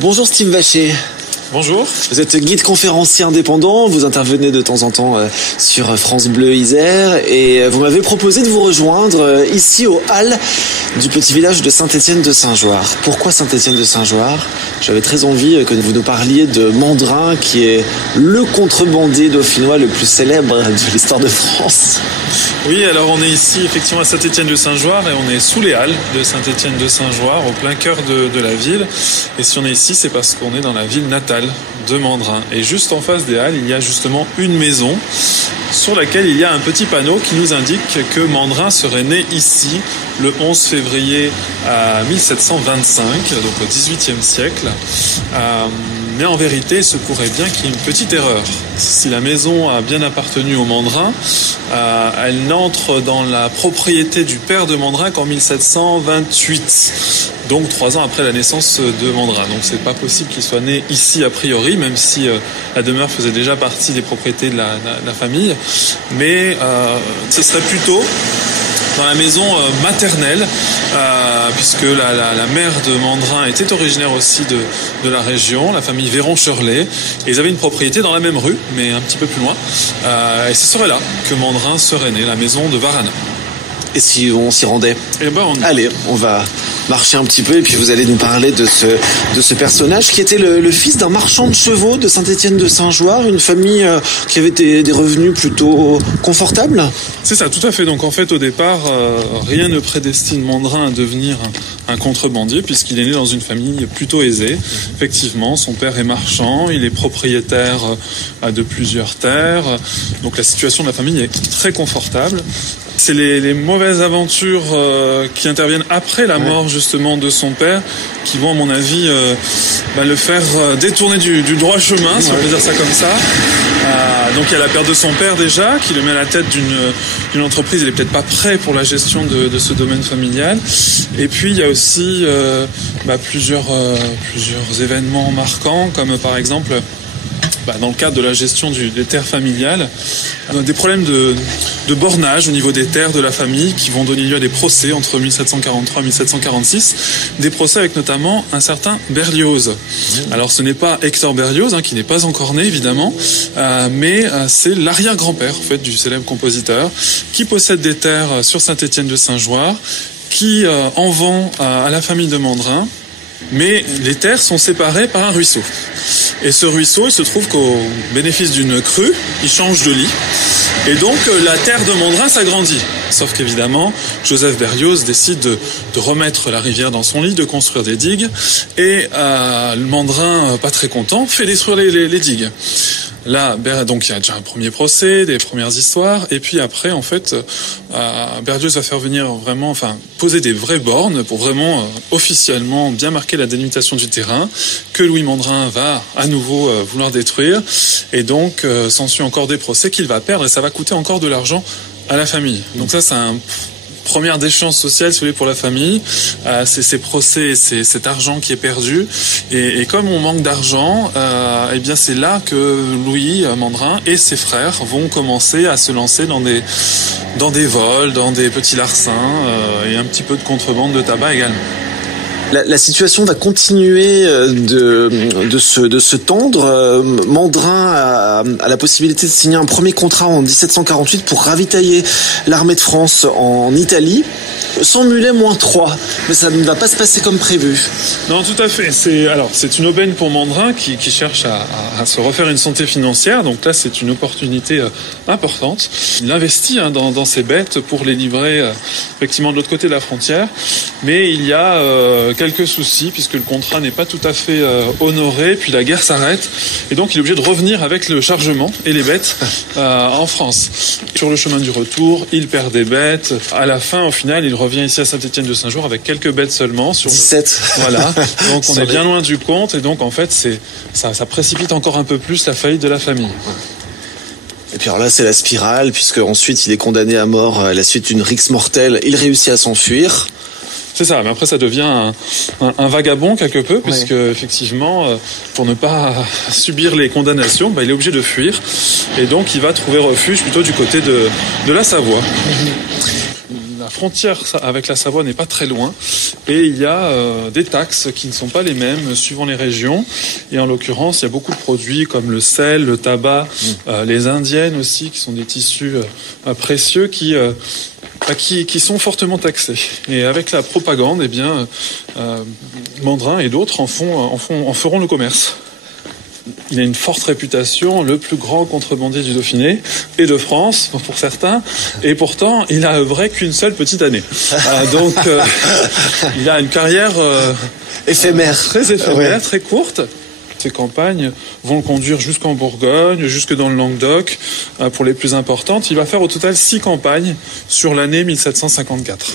Bonjour Steve Vacher. Bonjour. Vous êtes guide conférencier indépendant, vous intervenez de temps en temps sur France Bleu Isère et vous m'avez proposé de vous rejoindre ici aux Halles du petit village de Saint-Étienne-de-Saint-Joire. Pourquoi Saint-Étienne-de-Saint-Joire ? J'avais très envie que vous nous parliez de Mandrin qui est le contrebandier dauphinois le plus célèbre de l'histoire de France. Oui, alors on est ici effectivement à Saint-Étienne-de-Saint-Joire et on est sous les Halles de Saint-Étienne-de-Saint-Joire, au plein cœur de la ville. Et si on est ici, c'est parce qu'on est dans la ville natale de Mandrin. Et juste en face des Halles, il y a justement une maison sur laquelle il y a un petit panneau qui nous indique que Mandrin serait né ici le 11 février 1725, donc au XVIIIe siècle. Mais en vérité, il se pourrait bien qu'il y ait une petite erreur. Si la maison a bien appartenu au Mandrin, elle n'entre dans la propriété du père de Mandrin qu'en 1728, donc 3 ans après la naissance de Mandrin. Donc c'est pas possible qu'il soit né ici a priori, même si la demeure faisait déjà partie des propriétés de la famille. Mais ce serait plutôt dans la maison maternelle, puisque la mère de Mandrin était originaire aussi de la région, la famille Véron-Shirley, et ils avaient une propriété dans la même rue, mais un petit peu plus loin, et ce serait là que Mandrin serait né, la maison de Varannes. Et si on s'y rendait ? Eh ben Allez, on va marcher un petit peu et puis vous allez nous parler de ce personnage qui était le fils d'un marchand de chevaux de Saint-Étienne-de-Saint-Joire, une famille qui avait des revenus plutôt confortables. C'est ça, tout à fait. Donc en fait, au départ, rien ne prédestine Mandrin à devenir un contrebandier puisqu'il est né dans une famille plutôt aisée. Effectivement, son père est marchand, il est propriétaire de plusieurs terres. Donc la situation de la famille est très confortable. C'est les mauvaises aventures qui interviennent après la mort justement de son père qui vont à mon avis le faire détourner du droit chemin, si on peut dire ça comme ça. Donc il y a la perte de son père déjà qui le met à la tête d'une entreprise. Il est peut-être pas prêt pour la gestion de ce domaine familial. Et puis il y a aussi plusieurs événements marquants comme par exemple dans le cadre de la gestion des terres familiales, des problèmes de bornage au niveau des terres de la famille qui vont donner lieu à des procès entre 1743 et 1746, des procès avec notamment un certain Berlioz. Alors ce n'est pas Hector Berlioz, qui n'est pas encore né évidemment, mais c'est l'arrière-grand-père en fait, du célèbre compositeur qui possède des terres sur Saint-Étienne-de-Saint-Joire, qui en vend à la famille de Mandrin, mais les terres sont séparées par un ruisseau. Et ce ruisseau, il se trouve qu'au bénéfice d'une crue, il change de lit. Et donc, la terre de Mandrin s'agrandit. Sauf qu'évidemment, Joseph Berlioz décide de remettre la rivière dans son lit, de construire des digues. Et le Mandrin, pas très content, fait détruire les digues. Là, donc il y a déjà un premier procès, des premières histoires, et puis après, en fait, Berlioz va faire venir poser des vraies bornes pour vraiment officiellement bien marquer la délimitation du terrain que Louis Mandrin va à nouveau vouloir détruire, et donc s'ensuit encore des procès qu'il va perdre et ça va coûter encore de l'argent à la famille. Donc ça, c'est un première déchéance sociale, si vous voulez, pour la famille, c'est ces procès, c'est cet argent qui est perdu. Et comme on manque d'argent, c'est là que Louis Mandrin et ses frères vont commencer à se lancer dans des vols, dans des petits larcins et un petit peu de contrebande de tabac également. La situation va continuer de se tendre. Mandrin a la possibilité de signer un premier contrat en 1748 pour ravitailler l'armée de France en Italie. 100 mulets moins 3, mais ça ne va pas se passer comme prévu. Non, tout à fait. C'est une aubaine pour Mandrin qui cherche à se refaire une santé financière. Donc là, c'est une opportunité importante. Il investit dans ses bêtes pour les livrer effectivement de l'autre côté de la frontière. Mais il y a quelques soucis puisque le contrat n'est pas tout à fait honoré. Puis la guerre s'arrête et donc il est obligé de revenir avec le chargement et les bêtes en France. Sur le chemin du retour, il perd des bêtes. À la fin, au final, il revient ici à Saint-Étienne-de-Saint-Joire avec quelques bêtes seulement. Sur 17. Voilà. Donc on est bien loin du compte et donc en fait ça précipite encore un peu plus la faillite de la famille. Et puis alors là, c'est la spirale puisque ensuite il est condamné à mort à la suite d'une rixe mortelle. Il réussit à s'enfuir. C'est ça, mais après ça devient un vagabond quelque peu, puisque effectivement, pour ne pas subir les condamnations, il est obligé de fuir, et donc il va trouver refuge plutôt du côté de la Savoie. la frontière avec la Savoie n'est pas très loin et il y a des taxes qui ne sont pas les mêmes suivant les régions. Et en l'occurrence, il y a beaucoup de produits comme le sel, le tabac, les indiennes aussi, qui sont des tissus précieux qui sont fortement taxés. Et avec la propagande, eh bien, Mandrin et d'autres en feront le commerce. Il a une forte réputation, le plus grand contrebandier du Dauphiné et de France, pour certains, et pourtant, il a œuvré qu'une seule petite année. Donc, il a une carrière éphémère, très éphémère, très courte. Ces campagnes vont le conduire jusqu'en Bourgogne, jusque dans le Languedoc, pour les plus importantes. Il va faire au total 6 campagnes sur l'année 1754.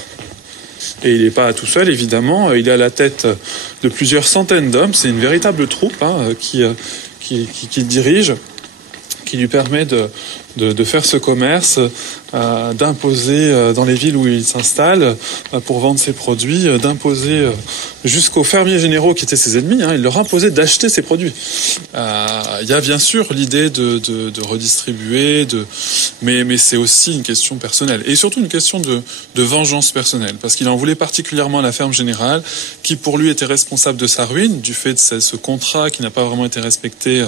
Et il n'est pas tout seul, évidemment. Il est à la tête de plusieurs centaines d'hommes. C'est une véritable troupe qui dirige, qui lui permet de faire ce commerce, d'imposer dans les villes où il s'installe pour vendre ses produits, d'imposer jusqu'aux fermiers généraux qui étaient ses ennemis, il leur imposait d'acheter ses produits. Il y a bien sûr l'idée de redistribuer, mais c'est aussi une question personnelle et surtout une question de vengeance personnelle, parce qu'il en voulait particulièrement à la ferme générale qui pour lui était responsable de sa ruine du fait de ce contrat qui n'a pas vraiment été respecté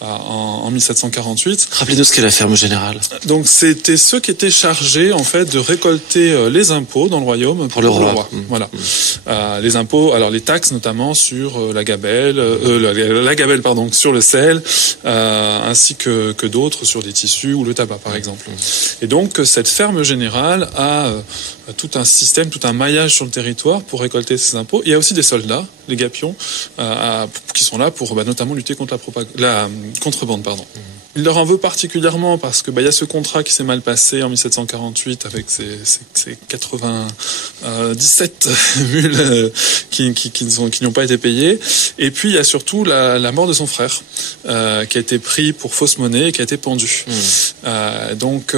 en 1748. Rappelez-nous ce qu'est la ferme générale. Donc c'était ceux qui étaient chargés en fait de récolter les impôts dans le royaume pour le roi. Voilà. Les impôts, alors les taxes notamment sur la gabelle, sur le sel, ainsi que d'autres sur des tissus ou le tabac par exemple. Et donc cette ferme générale a tout un système, tout un maillage sur le territoire pour récolter ces impôts. Il y a aussi des soldats, les gapions, qui sont là pour notamment lutter contre la contrebande. Il leur en veut particulièrement parce que il y a ce contrat qui s'est mal passé en 1748 avec ces 97 mules qui n'ont pas été payées. Et puis il y a surtout la mort de son frère qui a été pris pour fausse monnaie et qui a été pendu. Donc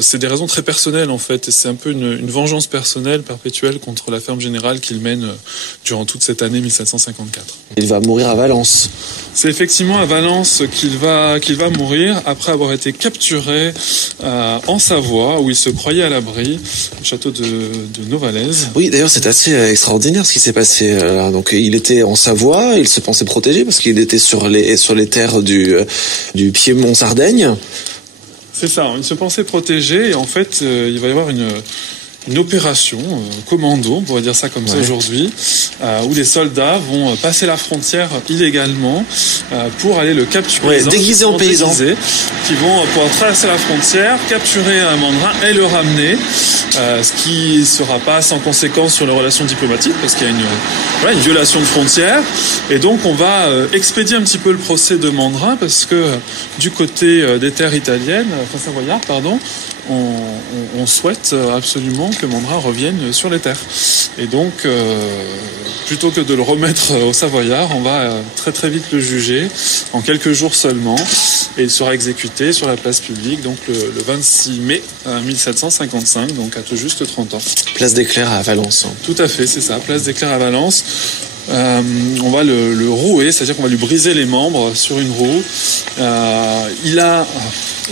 c'est des raisons très personnelles en fait. Et c'est un peu une vengeance personnelle perpétuelle contre la ferme générale qu'il mène durant toute cette année 1754. Il va mourir à Valence. C'est effectivement à Valence qu'il va mourir après avoir été capturé en Savoie où il se croyait à l'abri, au château de Novalaise. Oui, d'ailleurs c'est assez extraordinaire ce qui s'est passé là. Donc il était en Savoie, il se pensait protégé parce qu'il était sur les terres du Piémont-Sardaigne. C'est ça, il se pensait protégé et en fait il va y avoir une opération commando, on pourrait dire ça comme ça aujourd'hui, où les soldats vont passer la frontière illégalement pour aller le capturer. Déguisés en paysans. Qui vont pouvoir traverser la frontière, capturer un mandrin et le ramener, ce qui ne sera pas sans conséquence sur les relations diplomatiques, parce qu'il y a une violation de frontière. Et donc on va expédier un petit peu le procès de Mandrin, parce que du côté des terres italiennes, savoyardes, on souhaite absolument que Mandrin revienne sur les terres. Et donc, plutôt que de le remettre aux Savoyards, on va très très vite le juger, en quelques jours seulement, et il sera exécuté sur la place publique, donc le 26 mai 1755, donc à tout juste 30 ans. Place des Clercs à Valence. Tout à fait, c'est ça, place des Clercs à Valence. On va le rouer, c'est-à-dire qu'on va lui briser les membres sur une roue.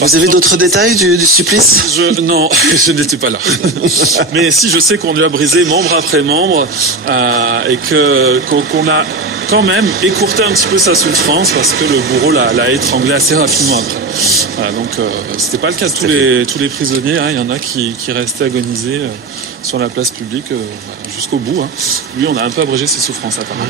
Vous avez d'autres détails du supplice ? Non, je n'étais pas là. Mais si, je sais qu'on lui a brisé membre après membre et qu'on a quand même écourté un petit peu sa souffrance parce que le bourreau l'a étranglé assez rapidement après. Voilà, donc c'était pas le cas de tous les prisonniers. Il y en a qui restaient agonisés sur la place publique jusqu'au bout. Lui, on a un peu abrégé ses souffrances apparemment.